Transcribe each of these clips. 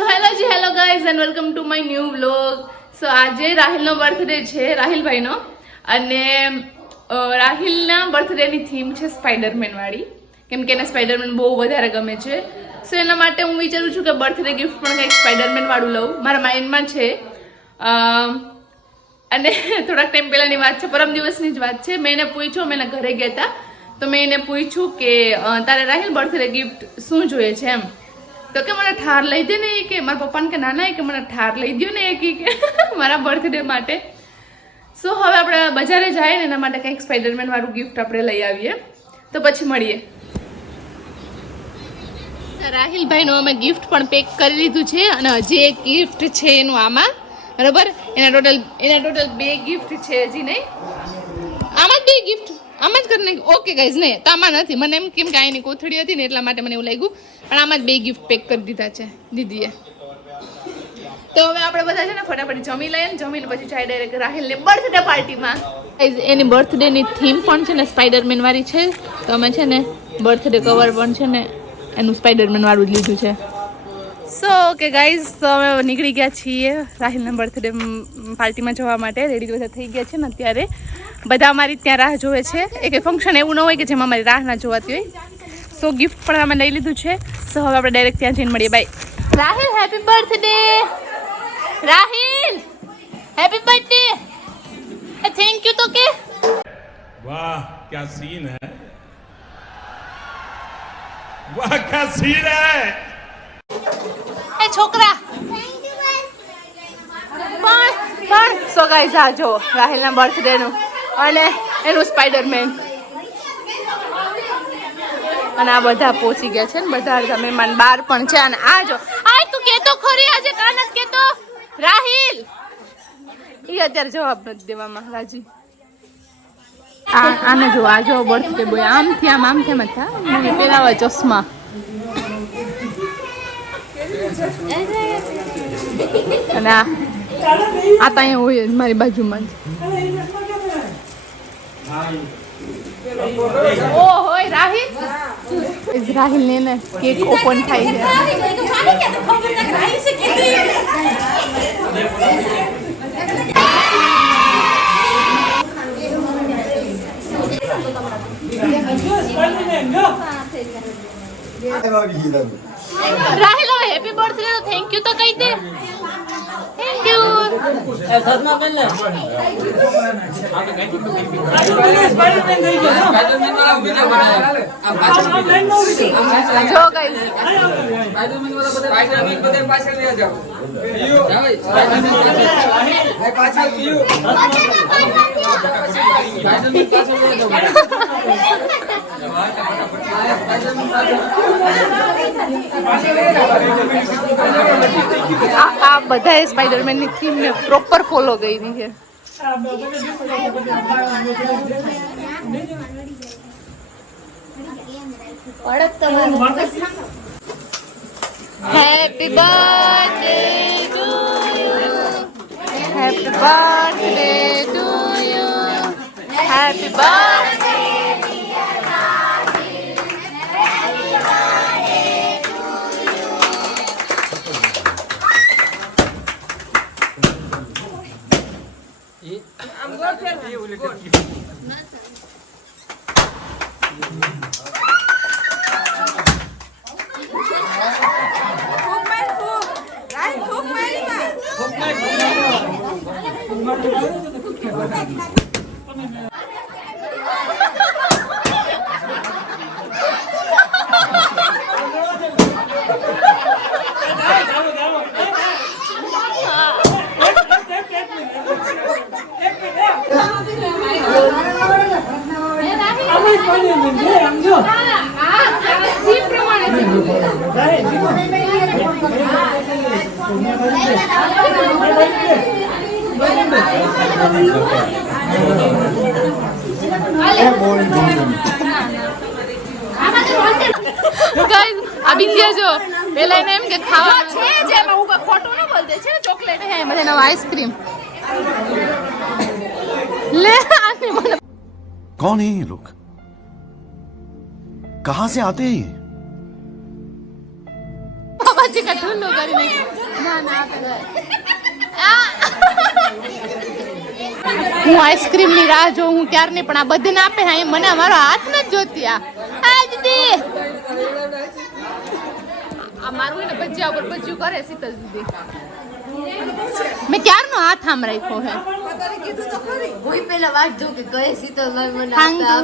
So hello guys and welcome to my new vlog. So આજે રાહિલનો birthday છે, રાહિલભાઈનો. અને રાહિલના બર્થડેની થીમ છે સ્પાઈડરમેન વાળી, કેમ કે એને સ્પાઈડરમેન બહુ વધારે ગમે છે. સો એના માટે હું વિચારું છું કે બર્થડે ગિફ્ટ પણ કંઈક સ્પાઈડરમેન વાળું લઉં. મારા માઇન્ડમાં છે. અને થોડાક ટાઈમ પહેલાંની વાત છે, પરમ દિવસની જ વાત છે. મેં એને પૂછ્યું, અમે એના ઘરે ગયા હતા તો મેં એને પૂછ્યું કે તારે રાહિલ બર્થડે ગિફ્ટ શું જોઈએ છે એમ. તો કે મને ઠાર લઈ દે ને, કે મારા પપ્પાને કે નાના કે મને ઠાર લઈ દો ને કે મારા બર્થડે માટે. સો હવે આપણે બજારે જાય ને એના માટે કંઈક સ્પાઈડરમેન વાળું ગિફ્ટ આપણે લઈ આવીએ. તો પછી મળીએ. રાહિલભાઈનું અમે ગિફ્ટ પણ પેક કરી લીધું છે અને હજી એક ગિફ્ટ છે એનું આમાં, બરાબર. એના ટોટલ 2 ગિફ્ટ છે, હજી નહીં. આમાં જ 2 ગિફ્ટ આમાં જ કરી નાખી. ઓકે ગાઈઝ, નહીં તો આમાં નથી. મને એમ કેમ કે આની કોથળી હતી ને એટલા માટે મને એવું લાગ્યું, પણ આમાં જ 2 ગિફ્ટ પેક કરી દીધા છે દીદીએ. તો હવે આપણે બધા છે ને ફટાફટ જમી લઈએ ને, જમીને પછી જાય ડાયરેક્ટ રાહિલને બર્થડે પાર્ટીમાં. એની બર્થડેની થીમ પણ છે ને સ્પાઈડરમેન વાળી છે, તો અમે છે ને બર્થડે કવર પણ છે ને એનું સ્પાઈડરમેન વાળું જ લીધું છે. સો ઓકે ગાઈઝ, તો અમે નીકળી ગયા છીએ રાહિલના બર્થડે પાર્ટીમાં જવા માટે. રેડી બધા થઈ ગયા છે ને અત્યારે. બધા અમારી ત્યાં રાહ જોવે છે. એક ફંક્શન એવું ન હોય કે જેમાં અમારી રાહ ના જોવાતી હોય. સો ગિફ્ટ પણ અમે લઈ લીધું છે. સો હવે આપણે ડાયરેક્ટ ત્યાં જઈને મળીએ. Bye. Rahil happy birthday. Rahil happy birthday. Thank you. તો કે वाह क्या सीन है, वाह क्या सीन है. એ છોકરા પણ સો ગાઈઝ આ જો રાહિલના બર્થડે નું અને એનું સ્પાઈડરમેન. અને આ બધા પહોંચી ગયા છે ને, બધા અડધા મહેમાન બહાર પણ છે. અને આ જો આ તું કેતો ખરી આજે કાન જ કેતો રાહિલ. ઈ અત્યારે જવાબ નથી દેવામાં રાજી. આને જો આ જો બર્થડે બોય આમથી આમ હતા. મને પેલા ચશ્મા. અને આ તો અહીંયા હોય જ મારી બાજુમાં જ. ઓ હોય રાહિલ. રાહિલ ને કેક ઓપન થાય છે. રાહિલ હેપી બર્થડે તો થેન્ક યુ તો કહી દે. Thank you. જો ગાઈસ આ બધા સ્પાઈડરમેન ની થીમ ને પ્રોપર ફોલો કરી છે. Happy birthday to you. Happy birthday to you. Happy birthday. જો પેલા એને એમ કે ખાવા છે જેમાં હું ખોટું ન બોલતે છે. ચોકલેટ હે મને આઈસ્ક્રીમ ले आने वाला कौन है ये लोग, कहां से आते हैं ये? बाबा जी का લુલ્લો કરી નાખી. ના ના હું આઈસ્ક્રીમ ની રાહ જોઉં હું ક્યારની, પણ આ બધાને આપે હા, મને અમારો હાથ નથી જોતી. આ દીદી આ મારું હોય ને ભજીયા ઉપર ભજીયું કરે શીતલ દીદી. મેં ક્યારનો હાથ આમ રાખ્યો હે. કોઈ પેલા વાત જો કે કહે શીતલભાઈ મને Thank you.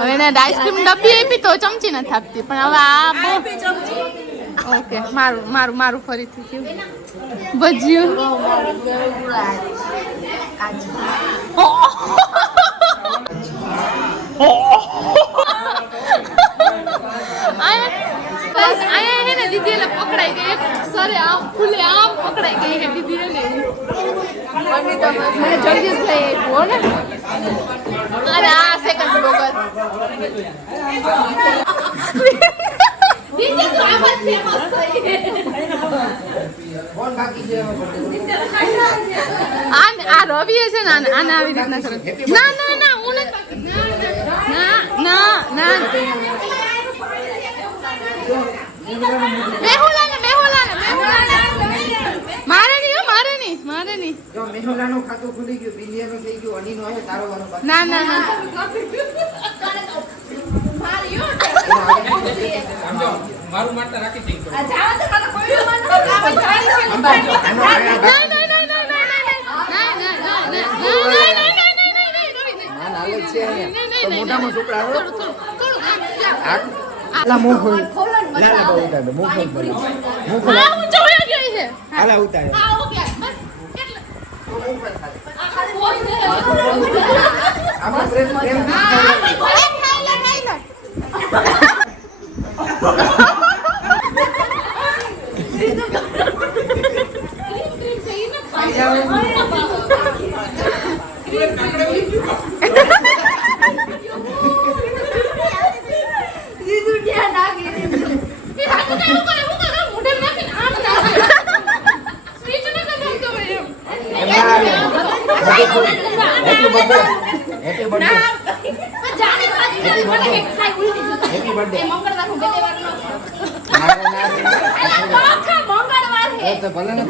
હવે એને આઈસ્ક્રીમ ડબ્બી આપી તો ચમચી નથી આપતી, પણ હવે આ બહુ ઓકે. મારું મારું મારું ફરીથી થયું ભજીયું. બસ અહીંયા હે ને દીદી એને પકડાઈ ગઈ, એક સરે આમ ખુલે આમ પકડાઈ ગઈ હે દીદી એને. મને જગદીશભાઈ આપ્યો ને. અરે આ સેકન્ડ બ્લોગર દીદી તો આમ જ ફેમસ થઈ. આ રવિ છે ને આને આવી રીતના કરે. ના ના ના હું નથી. ના ના ના મારે નહીં મારે નહીં મારે નહીં. જો મેહુલાનું ખાતું ખુલી ગયું, બિલિયાનું થઈ ગયું, અનીનું આવે, તારો વારો બાકી. ના ના ના મારું મારતા રાખી દે. મોઢામાં ચોપડા આવે. આલા મું ખોલ. લાલા બહુ ઉતારે, મું ખોલ પડે. મું ખોલ. આ ઊંચો વયો ગયો છે. આલા ઉતારે. આ ઓકે બસ કેટલા આપણે પ્રેમ પ્રેમ તો ભલે ને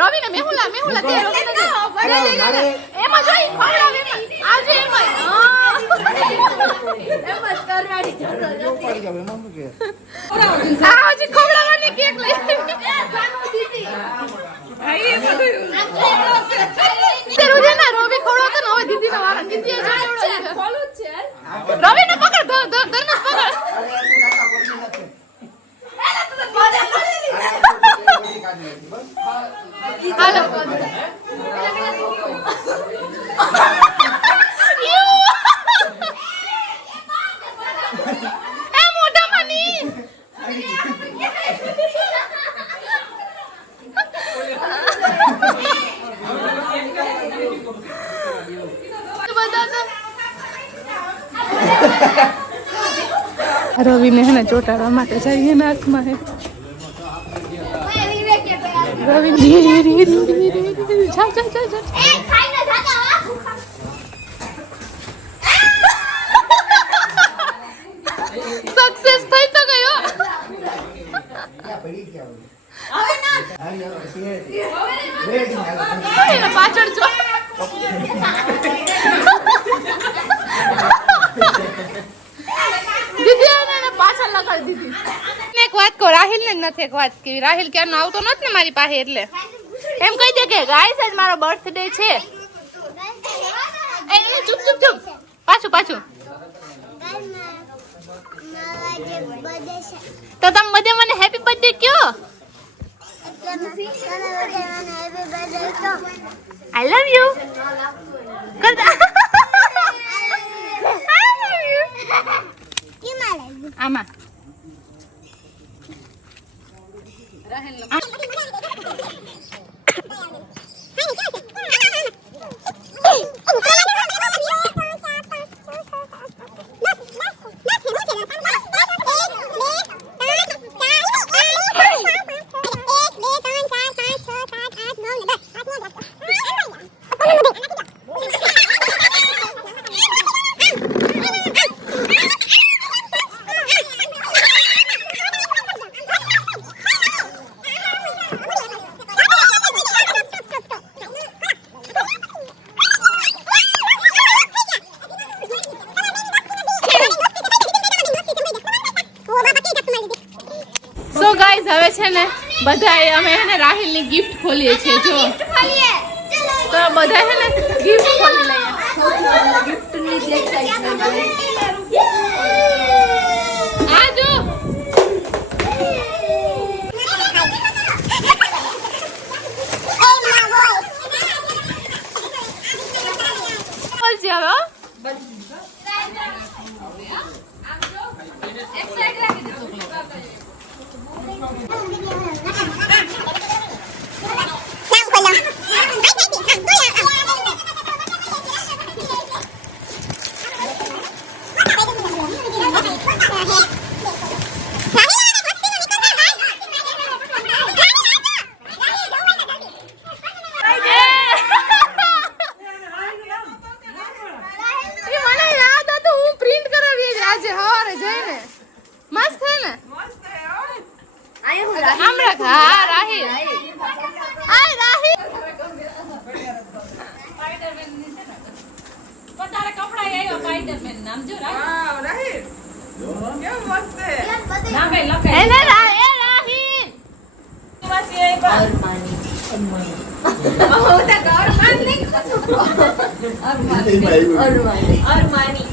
રોવીને મેહુલા મેહુલા તે એમાં જોઈ ખવડાવે આજે એમાં હજી ખવડાવવાની કેક લઈ રોવી ખવડાવતો ને હવે દીદી નો વારો દીદી રવિ ને પકડ ધર્મેશ પકડ. રવિ ને હે ચોટાડવા માટે જઈએ ને હાથમાં હે રવિ સક્સેસ થઈ તો ગયો. પાછળ જો પાછળ લગાડી દીધી. એક વાત કહો, રાહિલ ને નથી એક વાત કેવી. રાહિલ ક્યારનો આવતો નથી ને મારી પાસે, એટલે એમ કહી દે કે ગાઈસ આજ મારો બર્થડે છે. ચૂપ ચૂપ ચૂપ પાછું પાછું. તો તમે બધે મને હેપી બર્થડે કયો. આઈ લવ યુ કરતા. આમાં ગાઈઝ હવે છે ને બધાએ અમે હે ને રાહિલની ગિફ્ટ ખોલીએ છીએ જો તો બધા હે ને ગિફ્ટ ખોલી લઈએ ગિફ્ટની જ excitement હોય. આ જો બોલજે હવે હો. એ મને યાદ હતું હું પ્રિન્ટ કરાવી હતી આજે સવારે જઈને મસ્ત છે ને આયા હું આમ રાખ હા રાહિલ હાય રાહિલ એને રાહિલ અરમાની